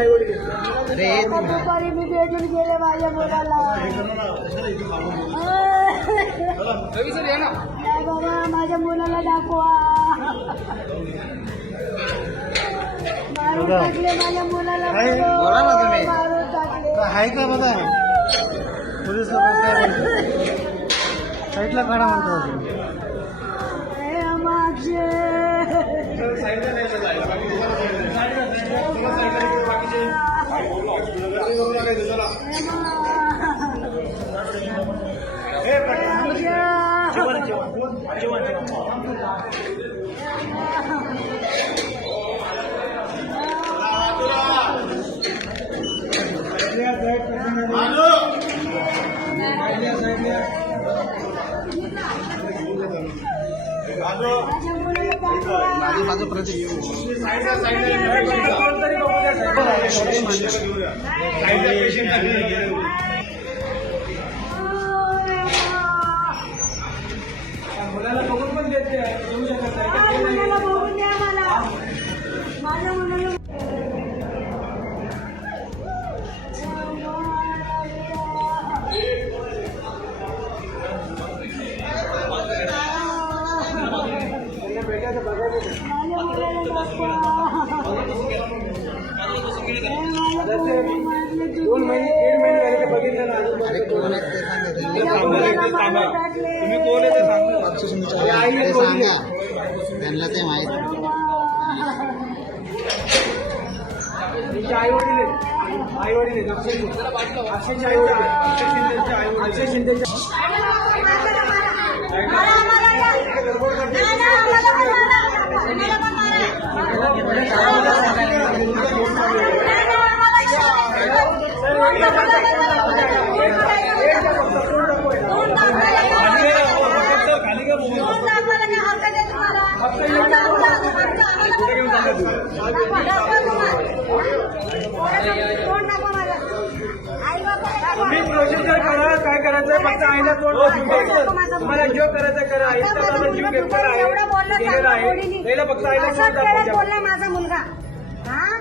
आता दुपारी मी भेटून गेले माझ्या मुलाला नाही बाबा माझ्या मुलाला दाखवा मारून टाकले माझ्या मुलाला. मारून टाकले आहे का बघा? पोलीस साईडला काढा म्हणतात हे माझे माझी माझं प्रतीक मुलाला 谢谢 ini. तुम्ही कोण आहे ते सांगा. अक्षय सुमित्रा ते सांगा. त्यांना ते माहीत आई वडील आई वडील अक्षयचे आई वडील अक्षय शिंदेचे आई वडील अक्षय शिंदेचे खाली का बोलू तुम्ही प्रोसिजर करा काय करायचं फक्त आईला तोंड वाजवून द्यायचं. तुम्हाला जो करायचं करा आईचा माझा जीव घेतलेला आहे. गेलेला आहे. त्याला फक्त आईला तोंड दाखवून द्या. बोलला माझा मुलगा. हा?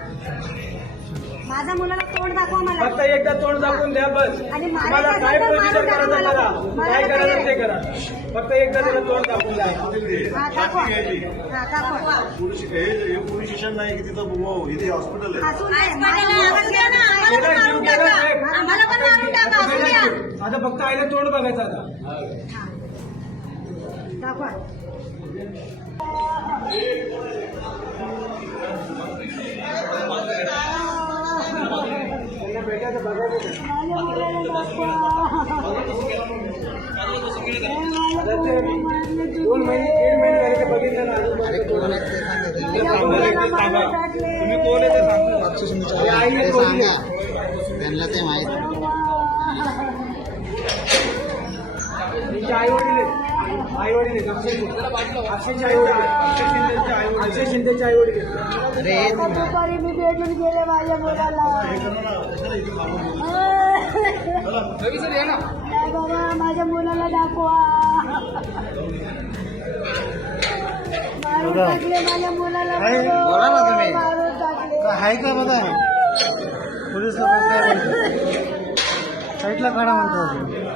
माझ्या मुलाला तोंड दाखवा मला. फक्त एकदा तोंड दाखवून द्या बस. आणि तुम्हाला काय मारून करायचं करा. मला. काय मला करायचं ते करा. फक्त एकदा त्याला तोंड दाखवून द्या. हा, दाखवा. हा, दाखवा. पोलीस हे हे पोलीस स्टेशन नाही की तिथं इथे हॉस्पिटल आहे. माझ्या आम्हाला पण मारून टाका. आम्हाला पण आता फक्त आईला तोंड बघायचं आता. दाखवा. तुम्ही कोण आहे ते सांगा. आईने बोलली. त्यांना ते माहीत. अरे दुपारी मी भेटून गेले माझ्या मुलाला. नाही बाबा माझ्या मुलाला दाखवा. मारून टाकले माझ्या मुलाला. मारून टाकले. आहे का बघा? पोलीस लोक काय म्हणतात साईडला काढा म्हणतात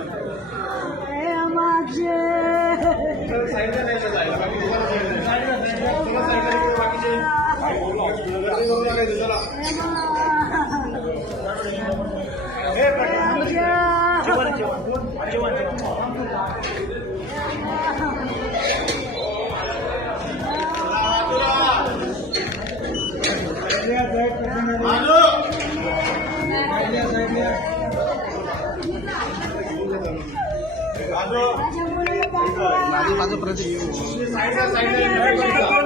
माझे. माझी माझं प्रतीक कोण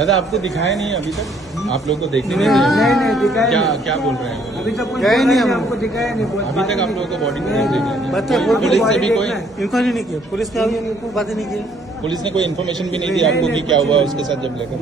दादा आपको दिखाया नहीं अभी तक? आप लोग को देखने नहीं नहीं नहीं दिखाया क्या नहीं। क्या बोल रहे हैं अभी तक कुछ नहीं नहीं आपको हमको दिखाया नहीं अभी तक आप लोगों को बॉडी नहीं देखी बता पुलिस से भी कोई? इंक्वायरी नहीं किया पुलिस ने अभी बातें नहीं की। पुलिस ने कोई इन्फॉर्मेशन भी नहीं दी आपको कि क्या हुआ उसके साथ जब लेकर?